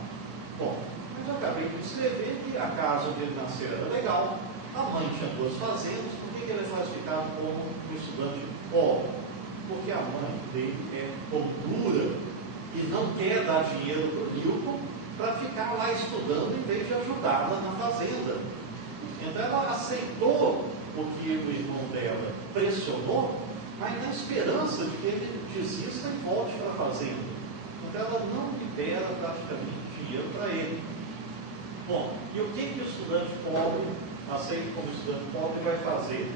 Bom, mas eu acabei de descrever que a casa onde ele nasceu era legal, a mãe tinha 2 fazendas, por que ele é classificado como um estudante pobre? Porque a mãe dele é pão dura e não quer dar dinheiro para o Newton para ficar lá estudando em vez de ajudá-la na fazenda. Então ela aceitou o que o irmão dela pressionou, mas na esperança de que ele desista e volte para a fazenda. Então ela não libera praticamente dinheiro para ele. Bom, e o que o estudante pobre, aceito como estudante pobre, vai fazer?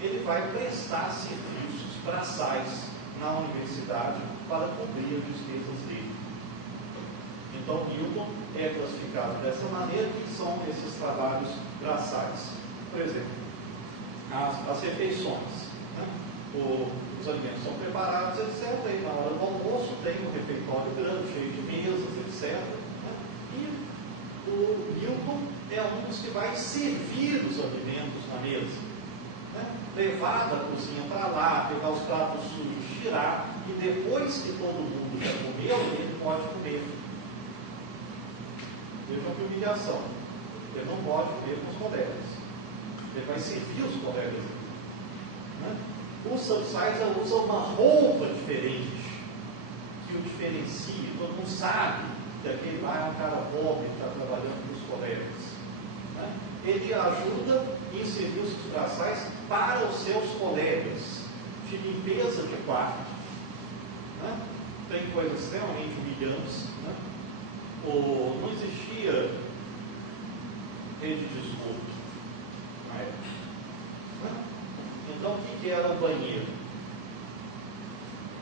Ele vai prestar serviços braçais na universidade para cobrir as despesas dele. Então, Newton é classificado dessa maneira, que são esses trabalhos braçais. Por exemplo, as refeições. Né? Os alimentos são preparados, etc. E na hora do almoço tem um refeitório grande, cheio de mesas, etc. Né? E o Newton é um dos que vai servir os alimentos na mesa. Né? Levar da cozinha para lá, pegar os pratos sujos, tirar, e depois que todo mundo já comeu, ele pode comer. Vejam que humilhação. Ele não pode comer com os colegas. Ele vai servir os colegas. Né? O Subsider usa uma roupa diferente, que o diferencia. Todo mundo sabe que aquele lá é um cara pobre que está trabalhando com os colegas. Né? Ele ajuda em serviços braçais para os seus colegas, de limpeza de quarto. Né? Tem coisas extremamente humilhantes. Né? Não existia rede de esgoto na época. Né? Então, o que era o banheiro?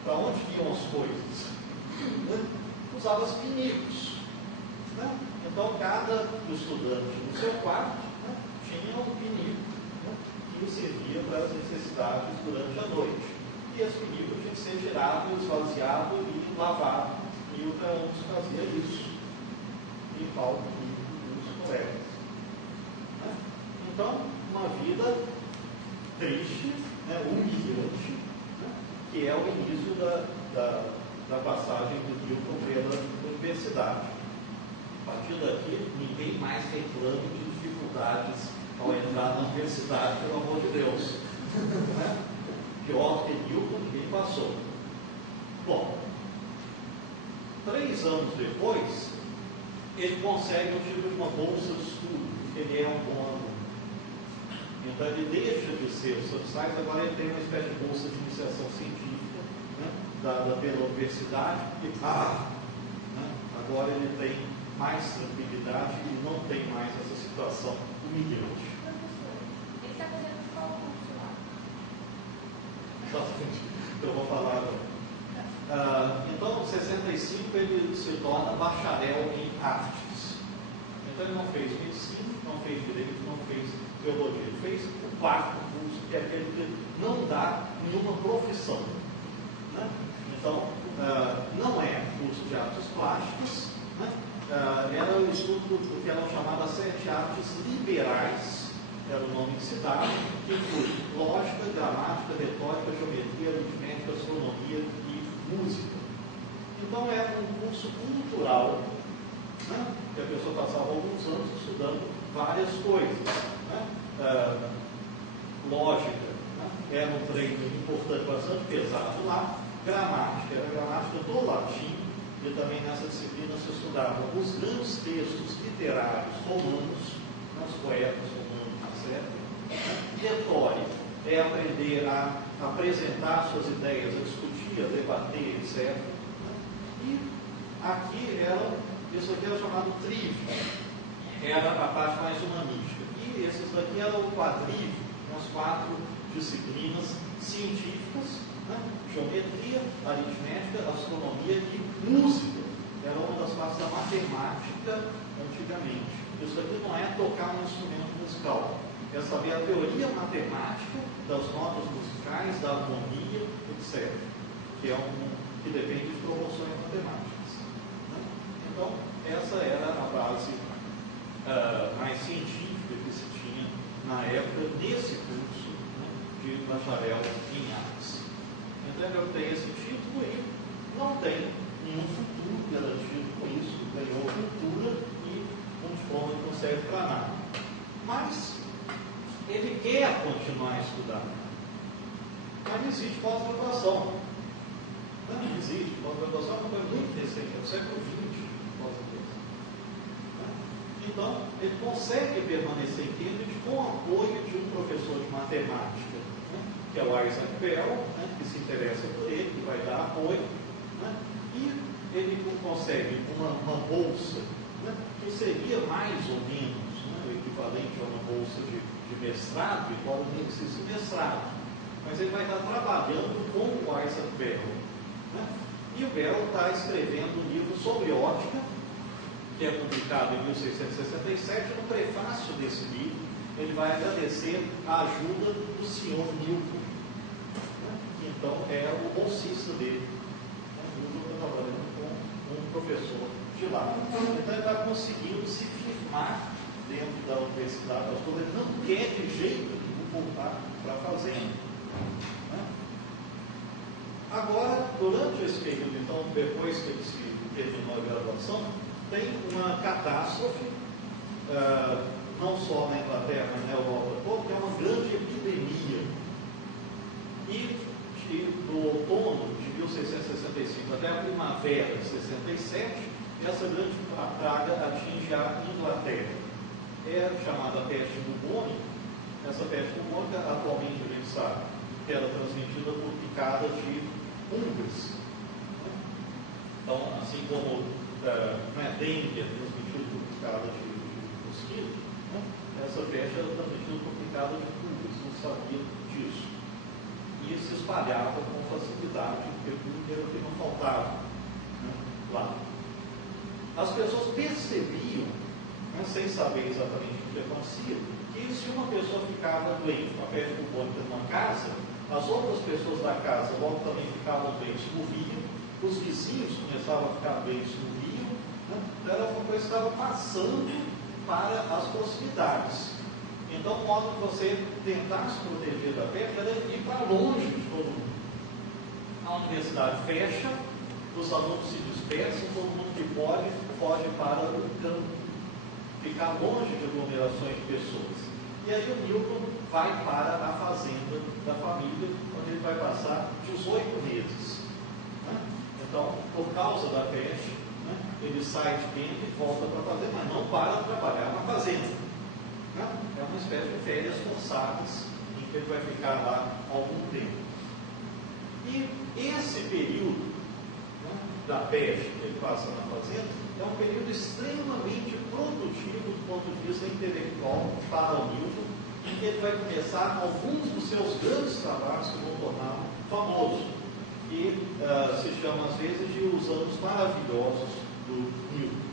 Para onde iam as coisas? Usava os pinicos. Né? Então, cada estudante no seu quarto, né, tinha um pinico, né, que o servia para as necessidades durante a noite. E esse pinico tinha que ser tirado, esvaziado e lavado. E o Campos fazia isso. Limpar o pinico dos colegas. Né? Então, uma vida triste, né, humilhante, né, que é o início da passagem do Newton pela universidade. A partir daqui, ninguém mais reclama de dificuldades ao entrar na universidade, pelo amor de Deus. Né? Pior que Newton, ninguém passou. Bom, 3 anos depois, ele consegue o tipo de uma bolsa de estudo, porque ele é um bom aluno. Então ele deixa de ser o Subsider, agora ele tem uma espécie de bolsa de iniciação científica, né, dada pela universidade, e né, agora ele tem mais tranquilidade e não tem mais essa situação humilhante. Ele está fazendo qual curso lá? Eu vou falar agora. Então, em 65 ele se torna bacharel em artes. Então ele não fez medicina, não fez direito, não fez teologia. Ele fez o 4º curso, que é aquele que não dá nenhuma profissão. Né? Então, não é curso de artes plásticas, né? Era o estudo do que eram chamadas 7 artes liberais, era o nome que se dava, que inclui lógica, gramática, retórica, geometria, aritmética, astronomia e música. Então era um curso cultural, né, que a pessoa passava alguns anos estudando várias coisas. Né? Lógica, né, era um treino importante, bastante pesado lá. Gramática, era a gramática do latim, e também nessa disciplina se estudava os grandes textos literários romanos, os poetas romanos, etc. Retórica é aprender a apresentar suas ideias, a discutir, a debater, etc. E aqui isso aqui era chamado trívio, era a parte mais humanística. E esses daqui eram o quadrívio, as 4 disciplinas científicas, né? Geometria, aritmética, astronomia e música. Era uma das partes da matemática antigamente. Isso aqui não é tocar um instrumento musical, é saber a teoria matemática das notas musicais, da harmonia, etc. Que depende de proporções matemáticas. Né? Então, essa era a base mais científica que se tinha na época nesse curso, né, de bacharel em artes. Então ele obtém esse título e não tem nenhum futuro garantido com isso, ganhou cultura e um diploma que não serve para nada. Mas ele quer continuar a estudar. Mas não existe pós-graduação. Não existe. Pós-graduação é uma coisa muito recente, é do século XX, pós-graduação. Então, ele consegue permanecer em Cambridge com o apoio de um professor de matemática, né, que é o Isaac Bell, né, que se interessa por ele, que vai dar apoio, né, e ele consegue uma bolsa, né, que seria mais ou menos, né, o equivalente a uma bolsa de mestrado, embora nem exista mestrado, mas ele vai estar trabalhando com o Isaac Bell, né, e o Bell está escrevendo um livro sobre ótica, que é publicado em 1667. No prefácio desse livro, ele vai agradecer a ajuda do senhor Newton, né, que então é o bolsista dele. Newton está trabalhando com um professor de lá. Então ele está conseguindo se firmar dentro da universidade, mas ele não quer de jeito nenhum voltar para a fazenda. Né? Agora, durante esse período, então, depois que ele terminou a graduação, tem uma catástrofe, não só na Inglaterra, mas na Europa toda, que é uma grande epidemia. E do outono de 1665 até a primavera de 67, essa grande praga atinge a Inglaterra. É chamada peste bubônica. Essa peste bubônica, atualmente a gente sabe que era transmitida por picada de pulgas. Então, assim como dengue é transmitida por picada de mosquito, né, essa peste era transmitida por picada de pulgas, não sabia disso. E se espalhava com facilidade, porque pulga era o que não faltava, né, lá. As pessoas percebiam, né, sem saber exatamente o que acontecia, que se uma pessoa ficava doente com a peste bubônica numa casa, as outras pessoas da casa logo também ficavam doentes, morriam, os vizinhos começavam a ficar doentes, morriam, né? Então era uma coisa que estava passando para as proximidades. Então o modo de você tentar se proteger da peste era ir para longe de todo mundo. A universidade fecha, os alunos se dispersam, todo mundo que pode, foge para o campo, ficar longe de aglomerações de pessoas. E aí o Newton vai para a fazenda da família, onde ele vai passar 18 meses. Né? Então, por causa da peste, né, ele sai de Cambridge e volta para a fazenda, mas não para trabalhar na fazenda. Né? É uma espécie de férias forçadas, em que ele vai ficar lá algum tempo. E esse período, né, da peste que ele passa na fazenda é um período extremamente produtivo do ponto de vista intelectual para o Newton, em que ele vai começar alguns dos seus grandes trabalhos que vão torná-lo famoso, que se chama às vezes de os anos maravilhosos do Newton.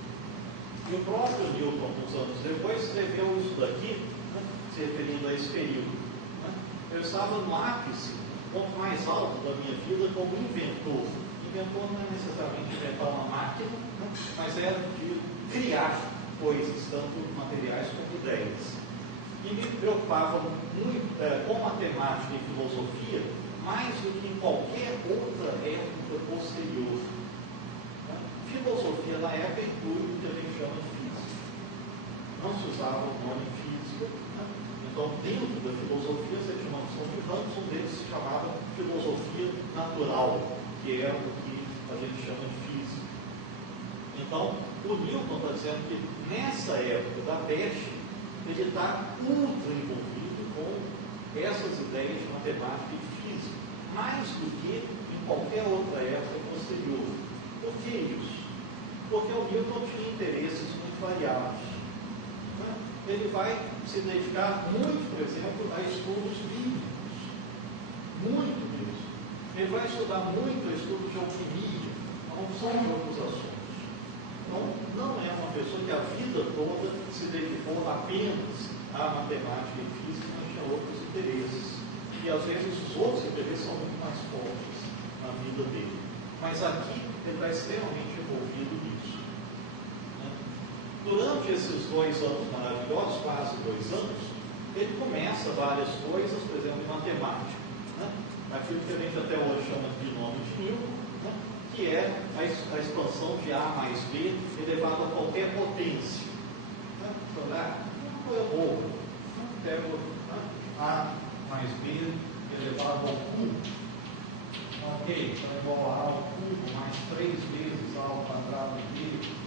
E o próprio Newton, uns anos depois, escreveu isso daqui, né, se referindo a esse período. Né? Eu estava no ápice, ponto mais alto da minha vida como inventor. Inventor não é necessariamente inventar uma máquina, né, mas é de criar coisas, tanto materiais como ideias. E me preocupava muito com matemática e filosofia, mais do que em qualquer outra época posterior. Né? Filosofia na época inclui o que a gente chama de física. Não se usava o nome física. Né? Então, dentro da filosofia, você tinha uma noção de ramos, um deles se chamava filosofia natural, que é o que a gente chama de física. Então, o Newton está dizendo que nessa época da peste, ele está ultra envolvido com essas ideias de matemática e física, mais do que em qualquer outra época posterior. Por que isso? Porque o Newton tinha interesses muito variados. Né? Ele vai se dedicar muito, por exemplo, a estudos bíblicos. Muito mesmo. Ele vai estudar muito o estudo de alquimia, a opção de outros assuntos. Então, não é uma pessoa que a vida toda se dedicou apenas à matemática e física, mas tinha outros interesses. E às vezes os outros interesses são muito mais fortes na vida dele. Mas aqui ele está extremamente envolvido nisso. Né? durante esses 2 anos maravilhosos, quase 2 anos, ele começa várias coisas, por exemplo, em matemática, né? Aquilo que a gente até hoje chama de binômio de Newton, né? Que é a expansão de A mais B elevado a qualquer potência. Né? Então, não é bobo. Pego A mais B elevado ao cubo. Ok, então é igual a A ao cubo mais 3 vezes A ao quadrado B,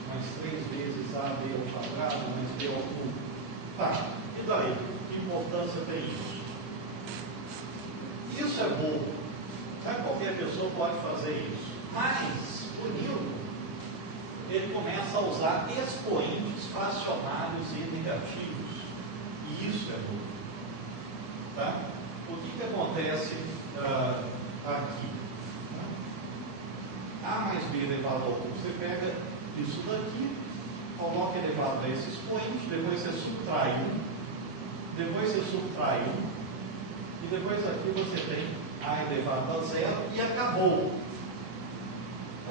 mais 3 vezes AB ao quadrado, mais B ao cubo. Tá, e daí? Que importância tem isso? Isso é bobo. Qualquer pessoa pode fazer isso. Mas o Newton, ele começa a usar expoentes fracionários e negativos. E isso é bobo. Tá? O que acontece aqui? A mais B elevado ao cubo, você pega isso daqui, coloca elevado a esse expoente, depois você subtrai 1, depois você subtrai 1, e depois aqui você tem A elevado a 0 e acabou.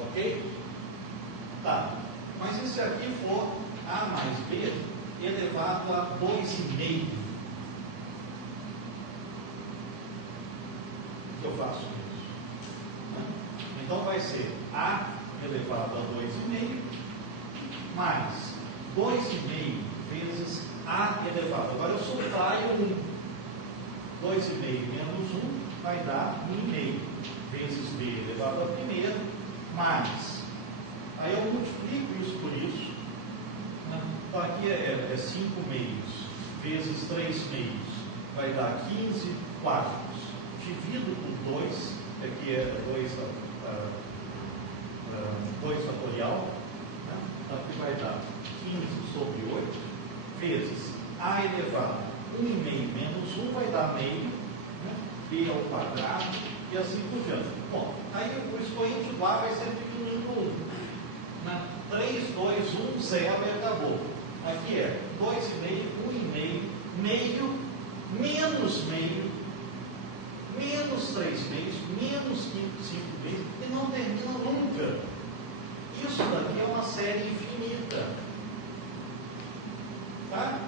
Ok? Tá. Mas e se aqui for A mais B elevado a 2,5? O que eu faço isso? Então vai ser A elevado a 2,5 mais 2,5 vezes A elevado. Agora eu subtraio 1. 2,5 menos 1 vai dar 1,5 vezes B elevado a primeira mais. Aí eu multiplico isso por isso. Então aqui é 5 meios vezes 3 meios. Vai dar 15 quartos. Divido por 2, aqui é 2 fatorial. Então aqui vai dar 15 sobre 8 vezes A elevado a 1,5 menos 1 vai dar meio, B ao quadrado e assim por diante. Bom, aí o expoente do A vai ser diminuindo 1. 3, 2, 1, 0 e acabou. Aqui é 2,5, 1,5, meio, menos meio, menos 3 meios, menos 5 meios, e não termina nunca. Isso daqui é uma série infinita. Tá?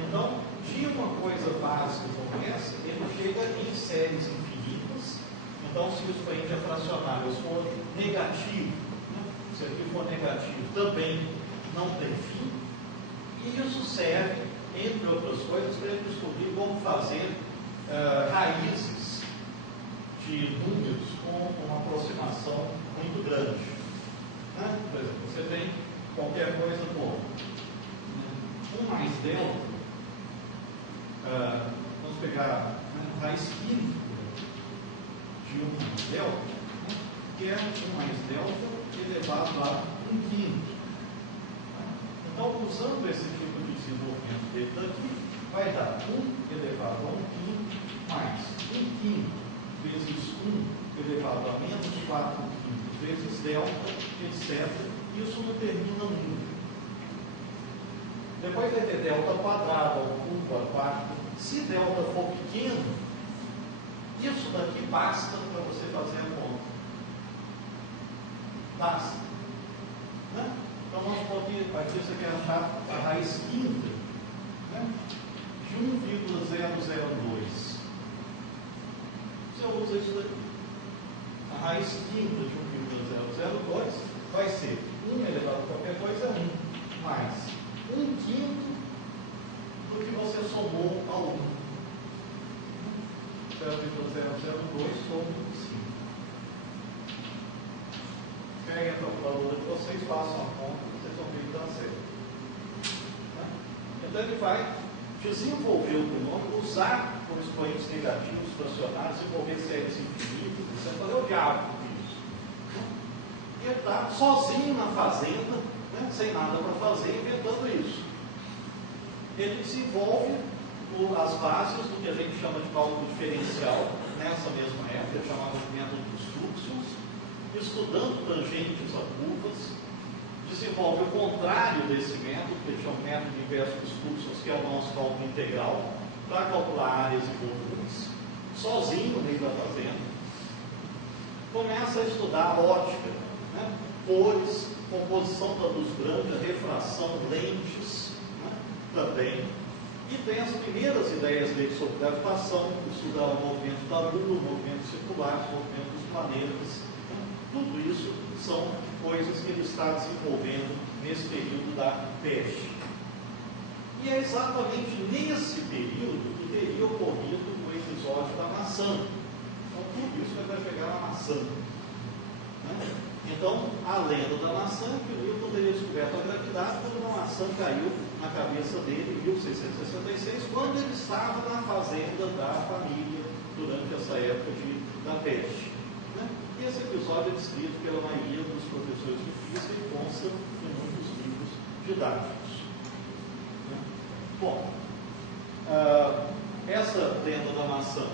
Então, de uma coisa básica como essa, ele chega em séries infinitas. Então, se o expoente é fracionário, se for negativo, se aqui for negativo, também não tem fim. E isso serve, entre outras coisas, para ele descobrir como fazer raízes de números com uma aproximação muito grande. Por exemplo, você tem qualquer coisa como 1 mais delta. Vamos pegar raiz química de 1 mais delta, que é 1 mais delta elevado a 1/5. Então, usando esse tipo de desenvolvimento dele daqui, vai dar 1 elevado a 1/5 mais 1/5 vezes 1 elevado a menos 4/5 vezes delta, etc. Isso não termina nunca. Depois vai ter delta ao quadrado, ao cubo, ao quarto. Se delta for pequeno, isso daqui basta para você fazer a conta. Basta. Né? Então nós podemos, aqui você quer achar a raiz quinta, né, de 1,002. Você usa isso daqui. A raiz quinta de 1,002 vai ser 1 elevado a qualquer coisa é 1, mais 1/5 do que você somou ao 1. 0,002 sobre 5. Peguem a calculadora de vocês, façam a conta, vocês vão ver que dá certo. Então ele vai desenvolver o binômio, usar com expoentes negativos fracionários, desenvolver séries infinitas, você vai fazer o diabo com isso. E ele está sozinho na fazenda, né, sem nada para fazer, inventando isso. Ele desenvolve as bases do que a gente chama de cálculo diferencial, nessa mesma época, ele chamava de método dos fluxos, estudando tangentes a curvas, desenvolve o contrário desse método, que ele chama de método inverso dos fluxos, que é o nosso cálculo integral, para calcular áreas e volumes, sozinho no meio da fazenda. Começa a estudar ótica, né? cores, composição da luz branca, refração, lentes, né? Também. E tem as primeiras ideias dele sobre gravitação, estudar o movimento da Lua, o movimento circular, o movimento dos planetas. Tudo isso são coisas que ele está desenvolvendo nesse período da peste. E é exatamente nesse período que teria ocorrido o episódio da maçã. Então, tudo isso vai pegar na maçã. Né? Então, a lenda da maçã, que o Newton teria descoberto a gravidade quando uma maçã caiu na cabeça dele em 1666, quando ele estava na fazenda da família, durante essa época da peste. Né? E esse episódio é descrito pela maioria dos professores de física e consta em muitos livros didáticos. Né? Bom, essa lenda da maçã,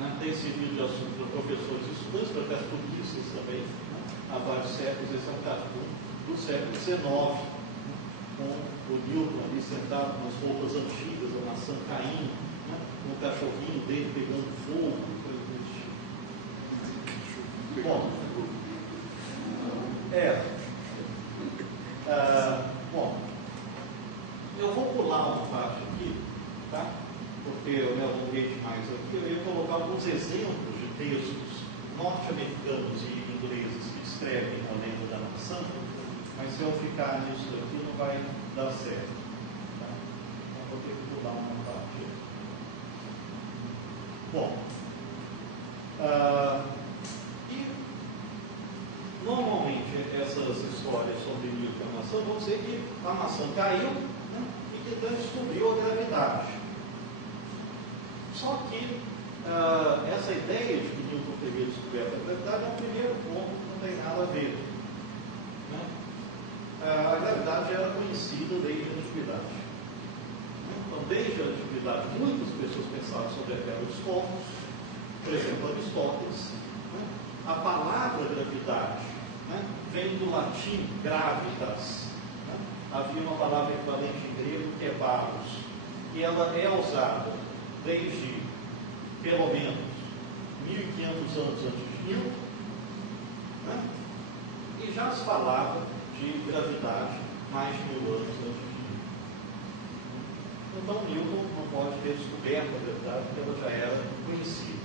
né, tem servido de assunto para professores e estudantes, para cartunistas também, né, há vários séculos. Esse é um cartoon do século XIX, né, com o Newton ali sentado nas roupas antigas, a maçã caindo, né, com o cachorrinho dele pegando fogo, coisa desse tipo. Bom, bom, eu vou pular uma parte aqui, tá? Porque eu me alonguei demais aqui. Eu ia colocar alguns exemplos de textos norte-americanos e ingleses que descrevem a lenda da maçã, mas se eu ficar nisso aqui não vai dar certo. Tá? Então vou ter que pular uma parte aqui. Bom, e normalmente essas histórias sobre Newton e a maçã vão dizer que a maçã caiu, né, e que então descobriu a gravidade. Só que essa ideia de que Newton teria descoberto a gravidade é um primeiro ponto que não tem nada a ver. Né? A gravidade era conhecida desde a antiguidade. Então, desde a antiguidade, muitas pessoas pensavam sobre a queda dos corpos. Por exemplo, Aristóteles. Né? A palavra gravidade, né, vem do latim gravitas. Né? Havia uma palavra equivalente em grego que é baros, e ela é usada desde pelo menos 1500 anos antes de Newton, né? E já se falava de gravidade mais de 1000 anos antes de Newton. Então Newton não pode ter descoberto a gravidade, porque ela já era conhecida.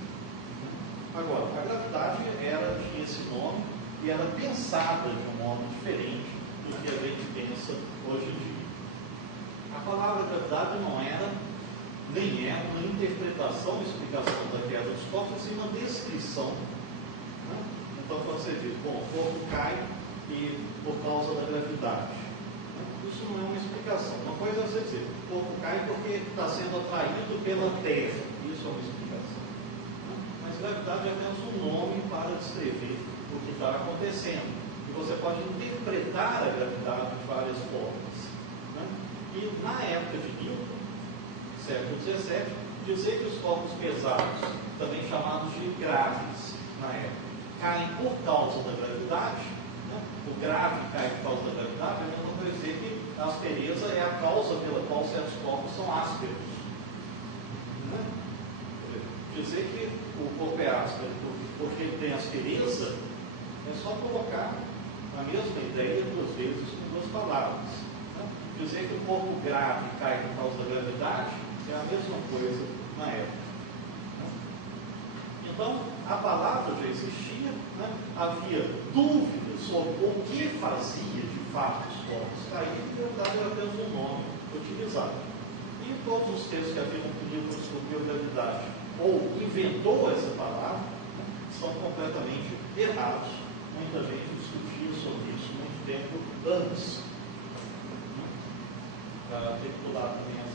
Agora, a gravidade tinha esse nome e era pensada de um modo diferente do que a gente pensa hoje em dia. A palavra gravidade não era, nem é, uma interpretação e explicação da queda dos corpos, sim uma descrição. Né? Então, quando você diz, bom, o corpo cai e por causa da gravidade. Né? Isso não é uma explicação. Uma coisa é você dizer, o corpo cai porque está sendo atraído pela Terra. Isso é uma explicação. Né? Mas gravidade é apenas um nome para descrever o que está acontecendo. E você pode interpretar a gravidade de várias formas. Né? E na época de Newton, século XVII, dizer que os corpos pesados, também chamados de graves na época, caem por causa da gravidade, né? O grave cai por causa da gravidade, é a mesma coisa dizer que a aspereza é a causa pela qual certos corpos são ásperos. Né? Dizer que o corpo é áspero porque ele tem aspereza, é só colocar a mesma ideia duas vezes com duas palavras. Né? Dizer que o corpo grave cai por causa da gravidade é a mesma coisa na época. Então, a palavra já existia, né? Havia dúvidas sobre o que fazia de fato os corpos caírem, e na verdade era apenas um nome utilizado. E todos os textos que afirmam que Newton descobriu a gravidade ou inventou essa palavra, né, são completamente errados. Muita gente discutia sobre isso muito tempo antes. Tem que pular também